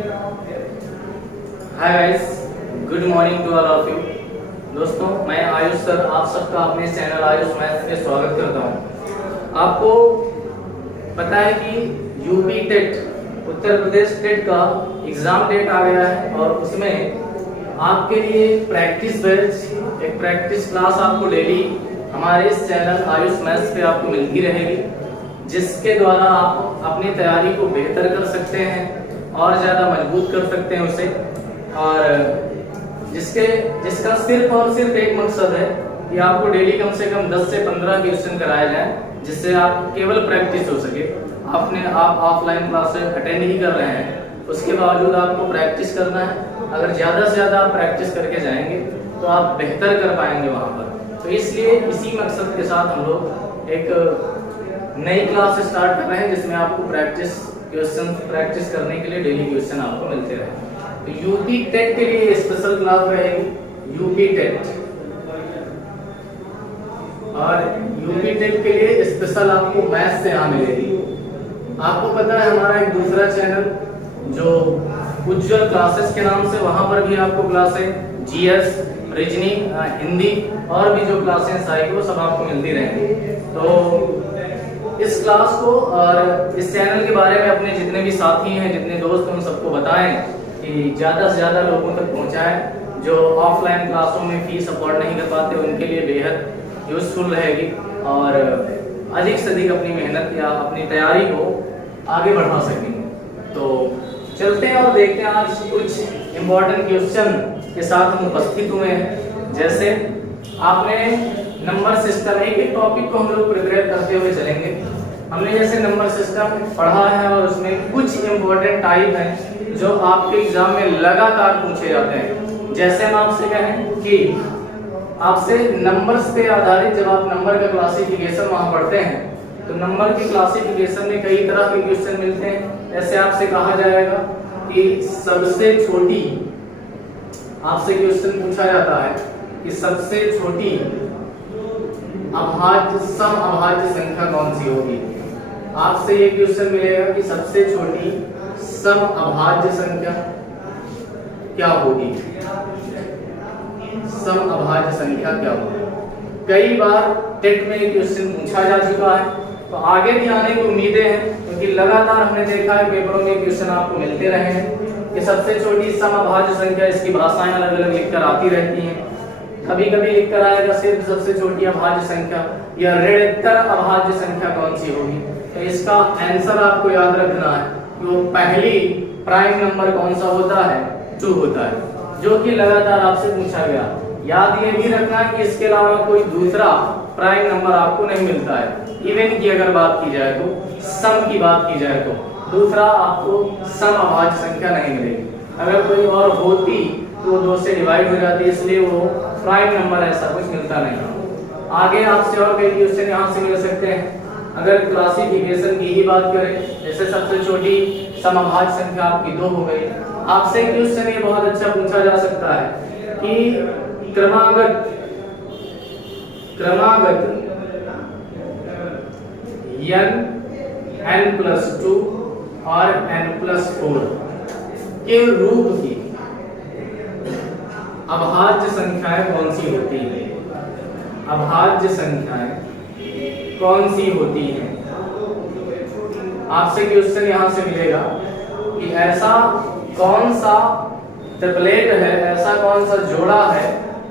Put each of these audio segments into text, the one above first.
Hi guys, good morning to all of you. दोस्तों, मैं Ayush sir आप सबका अपने चैनल आयुष मैथ्स में स्वागत करता हूं। आपको पता है कि UP TET Uttar Pradesh TET का एग्जाम डेट आ गया है और उसमें आपके लिए प्रैक्टिस बैच एक प्रैक्टिस क्लास आपको डेली हमारे इस चैनल आयुष मैथ्स पे आपको मिलती रहेगी, जिसके द्वारा आप अपनी तैयारी को बेहतर कर सकते हैं और ज़्यादा मजबूत कर सकते हैं उसे, और जिसका सिर्फ और सिर्फ एक मकसद है कि आपको डेली कम से कम 10 से 15 क्वेश्चन कराए जाएं, जिससे आप केवल प्रैक्टिस हो सके। आप ऑफलाइन क्लासेस अटेंड ही कर रहे हैं, उसके बावजूद आपको प्रैक्टिस करना है। अगर ज़्यादा से ज़्यादा आप प्रैक्टिस करके जाएंगे तो आप बेहतर कर पाएंगे वहाँ पर। तो इसलिए इसी मकसद के साथ हम लोग एक नई क्लास स्टार्ट कर रहे हैं, जिसमें आपको प्रैक्टिस करने के लिए डेली क्वेश्चन आपको मिलते रहे। तो यूपी टेट के लिए स्पेशल क्लास रहेगी, यूपी टेट, और यूपी टेट के लिए स्पेशल आपको मैथ्स से यहाँ मिलेगी। आपको पता है हमारा एक दूसरा चैनल जो उज्जवल क्लासेस के नाम से, वहां पर भी आपको क्लासें जीएस, रीजनिंग, हिंदी और भी जो क्लासें साइको वो सब आपको मिलती रहेंगी। तो इस क्लास को और इस चैनल के बारे में अपने जितने भी साथी हैं, जितने दोस्त हैं, उन सबको बताएं कि ज़्यादा से ज़्यादा लोगों तक पहुंचाएं। जो ऑफलाइन क्लासों में फीस अफोर्ड नहीं कर पाते उनके लिए बेहद यूजफुल रहेगी और अधिक से अधिक अपनी मेहनत या अपनी तैयारी को आगे बढ़ा सकेंगे। तो चलते हैं और देखते हैं आज कुछ इम्पोर्टेंट क्वेश्चन के साथ हम उपस्थित हुए हैं। जैसे आपने नंबर सिस्टम, एक टॉपिक को हम लोग प्रिपेयर करते हुए चलेंगे। हमने जैसे नंबर सिस्टम पढ़ा है और उसमें कुछ इम्पोर्टेंट टाइप हैं जो आपके एग्जाम में लगातार पूछे जाते हैं। जैसे हम आपसे कहें कि आपसे नंबर्स पे आधारित जब आप नंबर का क्लासिफिकेशन वहां पढ़ते हैं तो नंबर की क्लासिफिकेशन में कई तरह के क्वेश्चन मिलते हैं। ऐसे आपसे कहा जाएगा कि सबसे छोटी, आपसे क्वेश्चन पूछा जाता है कि सबसे छोटी सम अभाज्य संख्या कौन सी होगी। आपसे ये क्वेश्चन मिलेगा कि सबसे छोटी सम अभाज्य संख्या क्या होगी, सम अभाज्य संख्या क्या होगी। कई बार टेट में ये क्वेश्चन पूछा जा चुका है, तो आगे भी आने की उम्मीदें हैं, क्योंकि लगातार हमने देखा है पेपरों में क्वेश्चन आपको मिलते रहे हैं कि सबसे छोटी सम अभाज्य संख्या, इसकी भाषाएं अलग अलग लिखकर आती रहती हैं। कभी कभी लिखकर आएगा सिर्फ सबसे छोटी अभाज्य संख्या या ऋणोत्तर अभाज्य संख्या कौन सी होगी। तो इसका आंसर आपको याद रखना है कि वो पहली प्राइम नंबर कौन सा होता है, 2 होता है, जो कि लगातार आपसे पूछा गया। याद ये भी रखना है कि इसके अलावा कोई दूसरा प्राइम नंबर आपको नहीं मिलता है। इवन की अगर बात की जाए तो, सम की बात की जाए तो दूसरा आपको सम अभाज्य संख्या नहीं मिलेगी। अगर कोई और होती तो 2 से डिवाइड हो जाती है, इसलिए वो प्राइम नंबर ऐसा कुछ मिलता नहीं। आगे आपसे और कई क्वेश्चन यहाँ से मिल सकते हैं। अगर क्लासिफिकेशन की ही बात करें, जैसे सबसे छोटी समअभाज्य संख्या आपकी 2 हो गई। आपसे क्वेश्चन ये बहुत अच्छा पूछा जा सकता है कि क्रमागत n+2 और n+4 के रूप की अभाज्य संख्याएं कौन सी होती है, अभाज्य संख्याएं कौन सी होती हैं। आपसे क्वेश्चन यहां से मिलेगा कि ऐसा कौन सा ट्रिपलेट है, ऐसा कौन सा जोड़ा है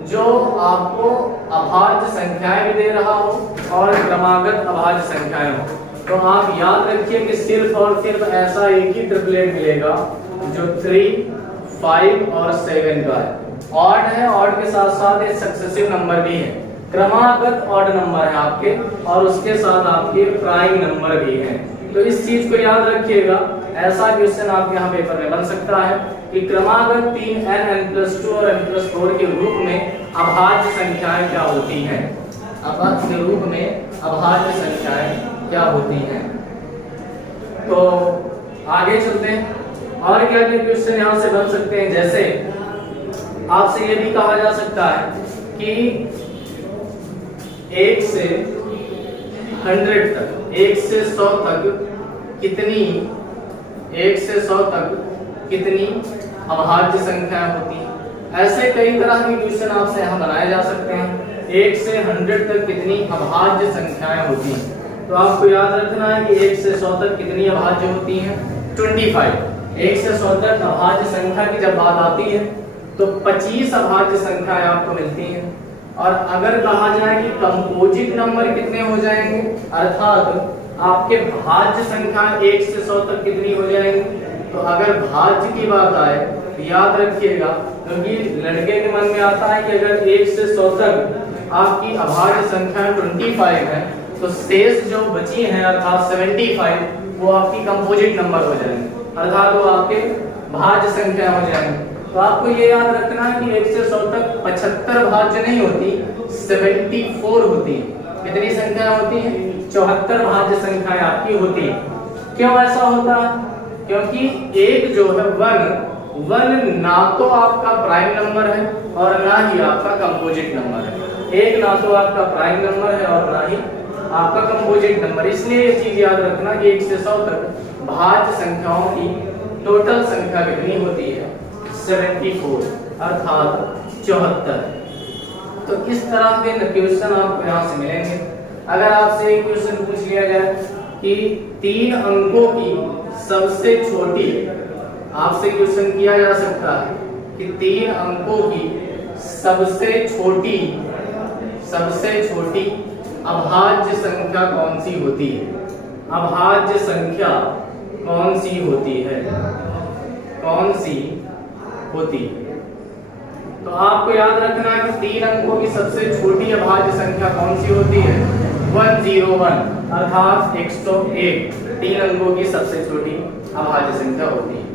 जो आपको अभाज्य संख्याएं भी दे रहा हो और क्रमागत अभाज्य संख्याएं हो। तो आप याद रखिए कि सिर्फ और सिर्फ ऐसा एक ही ट्रिपलेट मिलेगा जो 3, 5 और 7 का है। ऑड है, ऑड के साथ साथ एक सक्सेसिव नंबर भी है, क्रमागत ऑड नंबर है आपके, और उसके साथ आपके प्राइम नंबर भी हैं। तो इस चीज को याद रखिएगा। ऐसा क्वेश्चन आपके यहाँ पेपर में बन सकता है कि क्रमागत 3 n+2 और n+4 के रूप में अभाज्य संख्याएं क्या होती हैं, अभाज्य के रूप में अभाज्य संख्याएं क्या होती हैं। तो आगे चलते हैं और क्या क्या क्वेश्चन यहाँ से बन सकते हैं। जैसे आपसे ये भी कहा जा सकता है कि 1 से 100 तक, 1 से 100 तक कितनी 1 से 100 तक कितनी अभाज्य संख्याएं होती हैं। ऐसे कई तरह के क्वेश्चन आपसे यहाँ बनाए जा सकते हैं। 1 से 100 तक कितनी अभाज्य संख्याएं होती हैं, तो आपको याद रखना है कि 1 से 100 तक कितनी अभाज्य होती हैं, 25। 1 से 100 तक अभाज्य संख्या की जब बात आती है तो 25 अभाज्य संख्याएं आपको मिलती हैं। और अगर कहा जाए कि कंपोजिट नंबर कितने हो जाएंगे, अर्थात आपके भाज्य संख्या 1 से 100 तक कितनी हो जाएंगी, तो अगर भाज्य की बात आए तो याद रखिएगा, क्योंकि लड़के के मन में आता है कि अगर 1 से 100 तक आपकी अभाज्य संख्या 25 है तो शेष जो बची हैं अर्थात 75 वो आपकी कंपोजिट नंबर हो जाएंगे, अर्थात वो आपके भाज्य संख्या हो जाएंगे। तो आपको ये याद रखना है कि 1 से 100 तक 75 भाज्य नहीं होती, 74 होती है। कितनी संख्या होती है, 74 भाज्य संख्याएं आपकी होती है। क्यों ऐसा होता है, क्योंकि एक जो है वन ना तो आपका प्राइम नंबर है और ना ही आपका कंपोजिट नंबर है। एक ना तो आपका प्राइम नंबर है और ना ही आपका कंपोजिट नंबर। इसलिए ये चीज याद रखना कि 1 से 100 तक भाज्य संख्याओं की टोटल संख्या कितनी होती है, 74 अर्थात 74। तो इस तरह के क्वेश्चन आपको यहाँ से मिलेंगे। अगर आपसे एक क्वेश्चन पूछ लिया जाए कि 3 अंकों की सबसे छोटी, आपसे क्वेश्चन किया जा सकता है कि 3 अंकों की सबसे छोटी अभाज्य संख्या कौन सी होती है, अभाज्य संख्या कौन सी होती है, कौन सी होती है। तो आपको याद रखना है कि 3 अंकों की सबसे छोटी अभाज्य संख्या कौन सी होती है, 101 अर्थात 101 3 अंकों की सबसे छोटी अभाज्य संख्या होती है।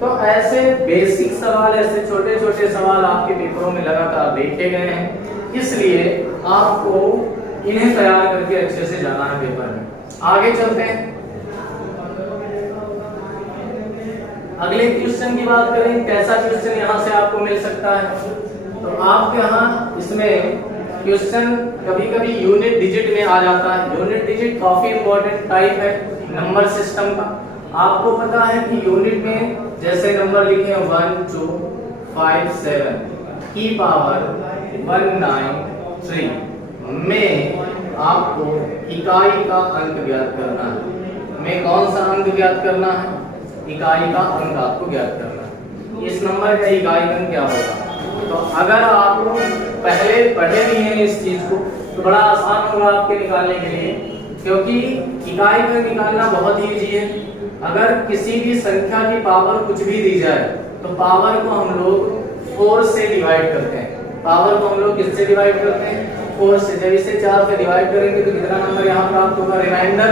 तो ऐसे बेसिक सवाल, ऐसे छोटे छोटे सवाल आपके पेपरों में लगातार देखे गए हैं, इसलिए आपको इन्हें तैयार करके अच्छे से जाना है पेपर में। आगे चलते हैं, अगले क्वेश्चन की बात करें। कैसा क्वेश्चन यहाँ से आपको मिल सकता है, तो आपके यहाँ इसमें क्वेश्चन कभी कभी यूनिट डिजिट में आ जाता है। यूनिट डिजिट काफी इंपॉर्टेंट टाइप है नंबर सिस्टम का। आपको पता है कि यूनिट में जैसे नंबर लिखे 1 2 5 7 की पावर 193 में आपको इकाई का अंक ज्ञात करना है। में कौन सा अंक ज्ञात करना है, इकाई का अंक आपको ज्ञात करना है। इस नंबर का इकाई अंक क्या होगा, तो अगर आप पहले पढ़े भी हैं इस चीज को तो बड़ा आसान होगा आपके निकालने के लिए, क्योंकि इकाई अंक निकालना बहुत ही इजी है। अगर किसी भी संख्या की पावर कुछ भी दी जाए तो पावर को हम लोग 4 से डिवाइड करते हैं। पावर को हम लोग किससे डिवाइड करते हैं, 4 से। जब इसे 4 से डिवाइड करेंगे तो कितना नंबर यहाँ प्राप्त होगा, रिमाइंडर।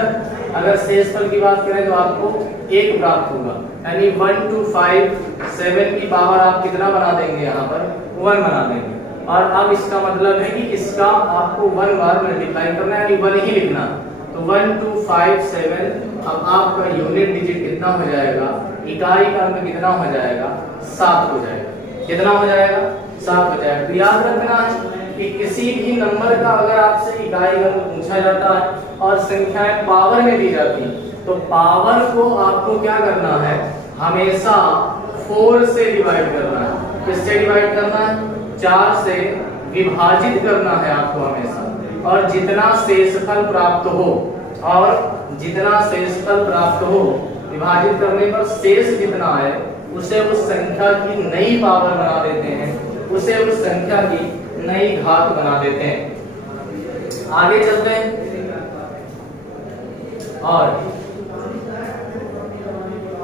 अगर शेषफल की बात करें तो आपको 1 प्राप्त होगा, यानी 1 2 5 7 की पावर आप कितना बना देंगे, यहाँ पर 1 बना देंगे। और अब इसका मतलब है कि इसका आपको 1 बार मल्टीप्लाई करना है, यानी 1 ही लिखना। तो 1 2 5 7, अब आपका यूनिट डिजिट कितना हो जाएगा, इकाई का अंक कितना हो जाएगा, 7 हो जाएगा। कितना हो जाएगा, 7 हो जाएगा। तो याद रखना है कि किसी भी नंबर का अगर आपसे इकाई अंक पूछा जाता है और संख्याएं पावर में दी जाती हैं तो पावर को आपको क्या करना है, हमेशा 4 से डिवाइड करना है। किससे डिवाइड करना है, 4 से विभाजित करना है आपको हमेशा। और जितना शेषफल प्राप्त हो, और जितना शेषफल प्राप्त हो, विभाजित करने पर शेष जितना आए उसे उस संख्या की नई पावर बना देते हैं, उसे उस संख्या की नई घात बना देते हैं। आगे चलते हैं और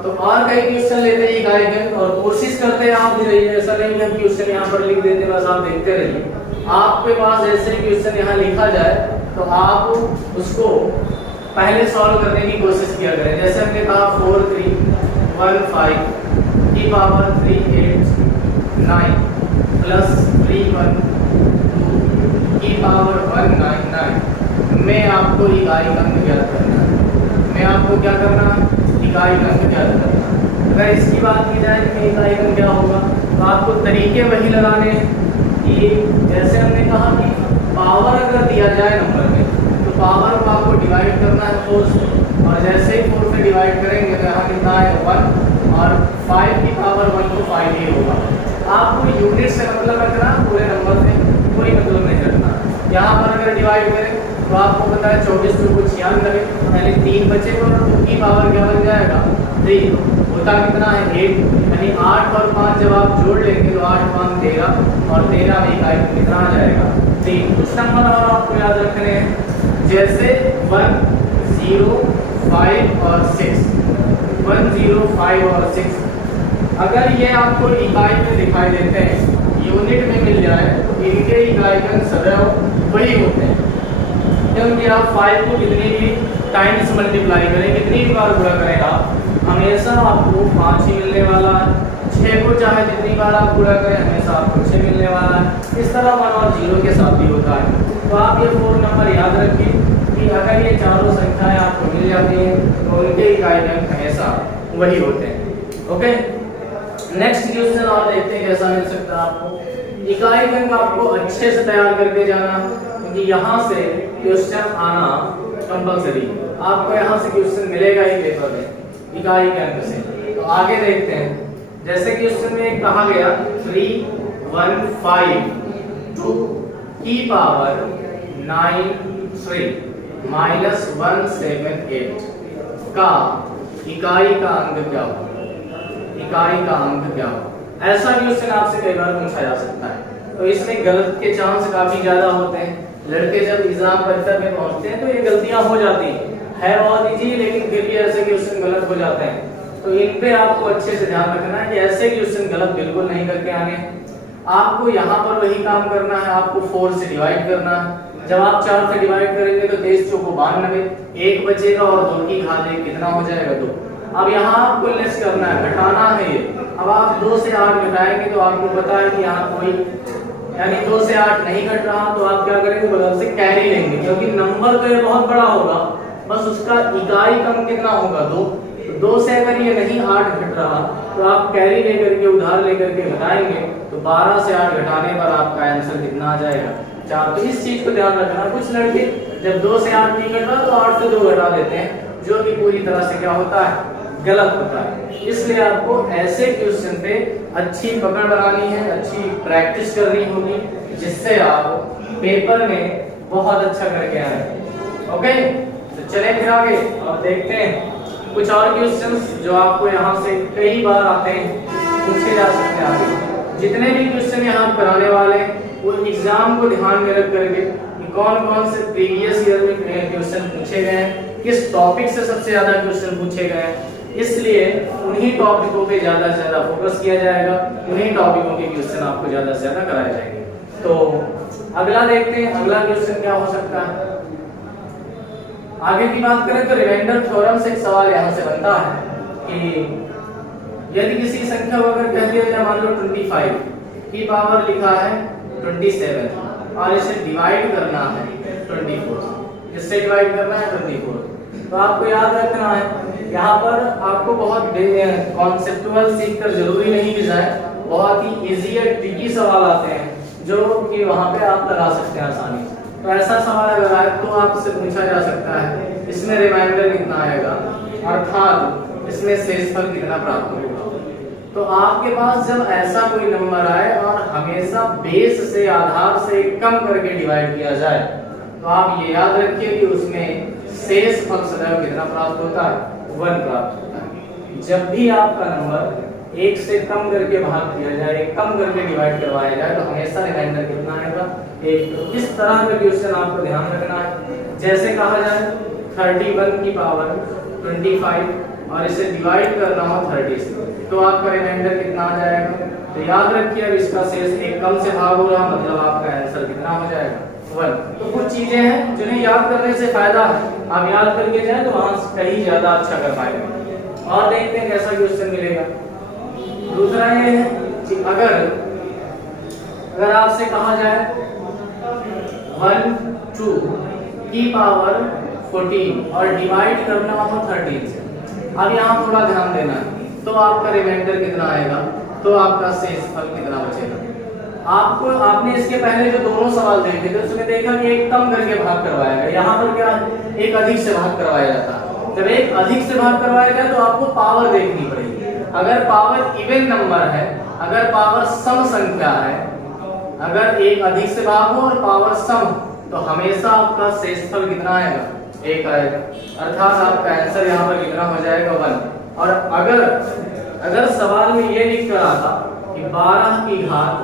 कई क्वेश्चन लेते हैं इकाई अंक, और कोशिश करते हैं आप भी रहिए, ऐसा नहीं है क्वेश्चन यहाँ पर लिख देते बस आप देखते रहिए। आपके पास ऐसे क्वेश्चन यहाँ लिखा जाए तो आप उसको पहले सॉल्व करने की कोशिश किया करें। जैसे हमने कहा 4 3 1 5 की पावर 3 8 9 प्लस 3 1 2 की पावर 1 9 9 में आपको इकाई अंक ज्ञात करना है। में आपको क्या करना है, इकाई अंक ज्ञात करना है। अगर इसकी बात की जाए कि इकाई अंक क्या होगा तो आपको तरीके वही लगाने हैं कि जैसे हमने कहा कि पावर अगर दिया जाए नंबर में तो पावर को आपको डिवाइड करना है 4 से, और जैसे ही 4 से डिवाइड करेंगे तो यहाँ कितना है 1, और 5 की पावर अगर डिवाइड करें तो आपको पता है 24 2 को 96, यानी 3 बचेगा और 2 की पावर क्या बन जाएगा 3, होता कितना है 8, यानी 8 और 5 जब आप जोड़ लेंगे तो 8 5 13 और 13 में इकाई में कितना आ जाएगा 3। कुछ नंबर और आपको याद रखने हैं, जैसे 1 0 5 और 6, 1 0 5 और 6 अगर ये आपको इकाई में दिखाई देते हैं, यूनिट में मिल जाए तो इनके इकाई का सदैव वही होते हैं, क्योंकि आप 5 को कितनी भी टाइम्स मल्टीप्लाई करें, कितनी बार गुणा करें आप, हमेशा आपको 5 ही मिलने वाला है। 6 को चाहे जितनी बार आप गुणा करें हमेशा आपको 6 मिलने वाला है। इस तरह 1 और 0 के साथ भी होता है। तो आप ये 4 नंबर याद रखिए कि अगर ये चारों संख्याएं आपको मिल जाती हैं तो उनके इकाई अंक हमेशा वही होते हैं। ओके, नेक्स्ट क्वेश्चन और देखते हैं कैसा मिल सकता है आपको। इकाई अंक आपको अच्छे से तैयार करके जाना, क्योंकि यहाँ से क्वेश्चन आना कंपल्सरी, आपको यहाँ से क्वेश्चन मिलेगा ही पेपर में इकाई के अंक से। तो आगे देखते हैं, जैसे क्वेश्चन में कहा गया 315 2 की पावर 93 -178 का इकाई का अंक क्या हो, इकाई का अंक क्या हो। ऐसा क्वेश्चन आपसे कई बार पूछा जा सकता है, तो इसमें गलत के चांस काफी ज्यादा होते हैं। लड़के जब एग्जाम परिसर में पहुंचते हैं तो ये गलतियां हो जाती है बहुत इजी, लेकिन फिर भी ऐसे क्वेश्चन गलत हो जाते हैं। तो इन पे आपको अच्छे से ध्यान रखना है कि ऐसे क्वेश्चन गलत बिल्कुल नहीं करके आने। आपको यहाँ पर वही काम करना है, आपको 4 से डिवाइड करना है। जब आप 4 से डिवाइड करेंगे तो 23 चौको 92, 1 बचेगा और 2 की घात 1 कितना हो जाएगा 2। अब यहाँ आपको लेस करना है, घटाना है ये। अब आप 2 से 8 घटाएंगे तो आपको पता है कि यहाँ कोई यानी 2 से 8 नहीं घट रहा, तो आप क्या करेंगे बगल से कैरी लेंगे, क्योंकि नंबर तो ये बहुत बड़ा होगा, बस उसका इकाई कम कितना होगा 2। तो 2 से अगर ये नहीं 8 घट रहा तो आप कैरी लेकर के उधार लेकर के घटाएंगे तो 12 से 8 घटाने पर आपका आंसर कितना आ जाएगा 4। तो इस चीज को ध्यान रखना। कुछ लड़के जब 2 से 8 नहीं घट रहा तो 8 से 2 घटा देते हैं, जो कि पूरी तरह से क्या होता है गलत होता है। इसलिए आपको ऐसे क्वेश्चन पे अच्छी पकड़ बनानी है, अच्छी प्रैक्टिस करनी होगी, जिससे आप पेपर में बहुत अच्छा करके आए। ओके, तो चलें फिर आगे और देखते हैं कुछ और क्वेश्चंस जो आपको यहाँ से कई बार आते हैं, पूछे जा सकते हैं। आगे जितने भी क्वेश्चन यहाँ कराने वाले वो एग्जाम को ध्यान में रख करके कि कौन कौन से प्रीवियस ईयर में क्वेश्चन पूछे गए हैं, किस टॉपिक से सबसे ज्यादा क्वेश्चन पूछे गए हैं, इसलिए उन्हीं टॉपिकों पे ज्यादा से ज्यादा फोकस किया जाएगा, उन्हीं टॉपिकों के क्वेश्चन आपको ज्यादा से ज्यादा कराए जाएंगे। तो अगला देखते हैं, अगला क्वेश्चन क्या हो सकता है। आगे की बात करें तो रिमाइंडर थ्योरम से एक सवाल यहाँ से बनता है कि यदि किसी संख्या को अगर कह दिया जाए मान लो 25 की पावर लिखा है 27 और इसे डिवाइड करना है 24, इससे डिवाइड करना है 24, तो आपको याद रखना है यहाँ पर आपको बहुत कॉन्सेप्चुअल सीखकर जरूरी नहीं कि जाए, बहुत ही इजी और ट्रिकी सवाल आते हैं जो कि वहाँ पे आप लगा सकते हैं आसानी से। तो ऐसा सवाल अगर आए तो आपसे पूछा जा सकता है इसमें रिमाइंडर कितना आएगा, अर्थात इसमें शेषफल कितना प्राप्त होगा। तो आपके पास जब ऐसा कोई नंबर आए और हमेशा बेस से आधार से कम करके डिवाइड किया जाए तो आप ये याद रखिए कि उसमें शेषफल सदैव कितना प्राप्त होता है 1 प्राप्त होता है। जब भी आपका नंबर 1 से कम करके भाग किया जाए, कम करके डिवाइड करवाया जाए तो हमेशा रिमाइंडर कितना आएगा 1। तो इस तरह का क्वेश्चन आपको ध्यान रखना है। जैसे कहा जाए 31 की पावर 25 और इसे डिवाइड करना हो 30 से, तो आपका रिमाइंडर कितना आ जाएगा। तो याद रखिए अब इसका शेष 1 कम से भाग हो रहा, मतलब आपका आंसर कितना हो जाएगा 1। तो कुछ चीजें हैं जिन्हें याद करने से फायदा है, आप याद करके जाए तो वहां कहीं ज्यादा अच्छा कर पाएंगे। और देखते हैं कैसा क्वेश्चन मिलेगा। दूसरा ये है कि अगर आपसे कहा जाए 1 2 की पावर 14 और डिवाइड करना हो 13 से, अब यहाँ थोड़ा ध्यान देना है, तो आपका रिमाइंडर कितना आएगा, तो आपका शेषफल कितना बचेगा। आपने इसके पहले जो दोनों सवाल देखे थे उसमें देखा कि एक कम करके भाग करवाया गया, यहाँ पर क्या एक अधिक से भाग करवाया जाता है। जब एक अधिक से भाग करवाया जाए तो आपको पावर देखनी पड़ेगी। अगर पावर इवन नंबर है, अगर पावर सम संख्या है, अगर एक अधिक से भाग हो और पावर सम तो हमेशा आपका शेषफल कितना आएगा, 1 आएगा, अर्थात आपका आंसर यहाँ पर कितना हो जाएगा 1। और अगर सवाल में ये लिख कर आता कि 12 की घात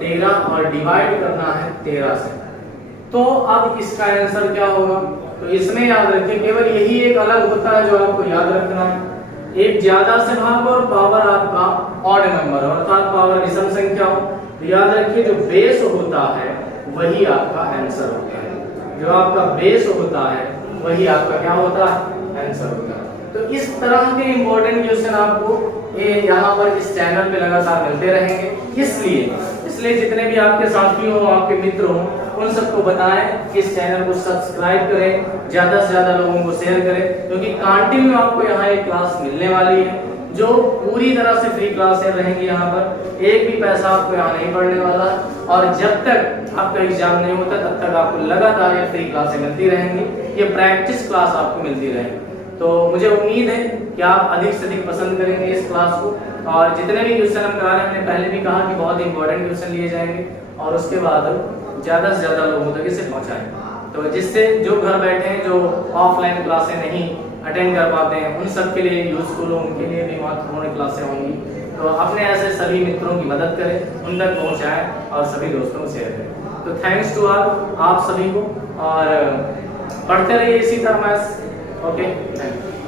13 और डिवाइड करना है 13 से, तो अब इसका आंसर क्या होगा। तो इसमें याद रखिए केवल यही एक अलग होता है जो आपको याद रखना है, एक ज्यादा से भाग और पावर आपका ऑड नंबर अर्थात पावर विषम संख्या हो। तो याद रखिए जो बेस होता है वही आपका आंसर होता है, जो आपका बेस होता है वही आपका क्या होता है, आंसर होता है। तो इस तरह के इंपॉर्टेंट क्वेश्चन आपको यहाँ पर इस चैनल पे लगातार मिलते रहेंगे। इसलिए जितने भी आपके साथी हो, आपके मित्र हो, उन सबको बताएं कि इस चैनल को सब्सक्राइब करें, ज्यादा से ज्यादा लोगों को शेयर करें, क्योंकि कंटिन्यू आपको यहाँ एक क्लास मिलने वाली है जो पूरी तरह से फ्री क्लासें रहेंगी। यहाँ पर एक भी पैसा आपको यहाँ नहीं पड़ने वाला, और जब तक आपका एग्जाम नहीं होता तब तक आपको लगातार ये फ्री क्लासें मिलती रहेंगी, ये प्रैक्टिस क्लास आपको मिलती रहेगी। तो मुझे उम्मीद है कि आप अधिक से अधिक पसंद करेंगे इस क्लास को, और जितने भी क्वेश्चन हम करा रहे हैं, हमने पहले भी कहा कि बहुत इंपॉर्टेंट क्वेश्चन लिए जाएंगे और उसके बाद ज्यादा से ज्यादा लोगों तक इसे पहुंचाएं, तो जिससे जो घर बैठे हैं, जो ऑफलाइन क्लासें नहीं अटेंड कर पाते हैं, उन सब के लिए यूजफुल हो, उनके लिए भी महत्वपूर्ण क्लासें होंगी। तो अपने ऐसे सभी मित्रों की मदद करें, उन तक पहुंचाएं और सभी दोस्तों को शेयर करें। तो थैंक्स टू ऑल आप सभी को, और पढ़ते रहिए इसी तरह मैथ्स। Okay, thank you.